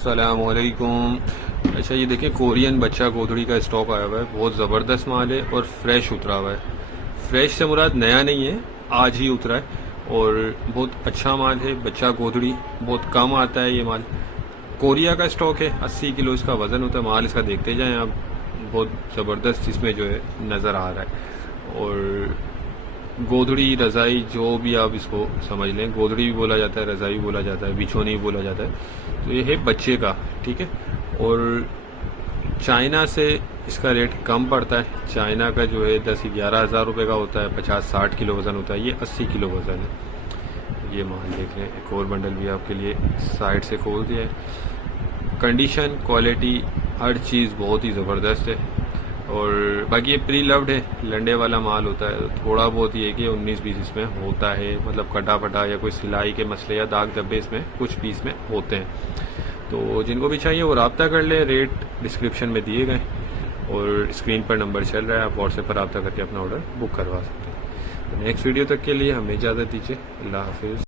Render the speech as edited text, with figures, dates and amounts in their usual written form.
अस्सलामुअलैकुम। अच्छा ये देखिए कोरियन बच्चा गोधड़ी का स्टॉक आया हुआ है, बहुत ज़बरदस्त माल है और फ्रेश उतरा हुआ है। फ्रेश से मुराद नया नहीं है, आज ही उतरा है और बहुत अच्छा माल है। बच्चा गोधड़ी बहुत कम आता है ये माल। कोरिया का स्टॉक है, 80 किलो इसका वज़न होता है। माल इसका देखते जाएं आप, बहुत ज़बरदस्त इसमें जो है नज़र आ रहा है। और गोधड़ी रज़ाई जो भी आप इसको समझ लें, गोधड़ी भी बोला जाता है, रज़ाई भी बोला जाता है, बिछोनी भी बोला जाता है। तो ये है बच्चे का, ठीक है। और चाइना से इसका रेट कम पड़ता है। चाइना का जो है 10-11 हज़ार रुपये का होता है, 50-60 किलो वज़न होता है। ये 80 किलो वज़न है। ये माल देख लें, एक और बंडल भी आपके लिए साइड से खोल दिया है। कंडीशन, क्वालिटी, हर चीज़ बहुत ही ज़बरदस्त है। और बाकी ये प्री लव्ड है, लंडे वाला माल होता है। थोड़ा बहुत ये कि 19-20 इसमें होता है, मतलब कटा फटा या कोई सिलाई के मसले या दाग धब्बे इसमें कुछ पीस में होते हैं। तो जिनको भी चाहिए वो रब्ता कर ले, रेट डिस्क्रिप्शन में दिए गए और स्क्रीन पर नंबर चल रहा है, आप व्हाट्सएप पर रब्ता करके अपना ऑर्डर बुक करवा सकते हैं। तो नेक्स्ट वीडियो तक के लिए हमें इजाज़त दीजिए। अल्लाह हाफिज़।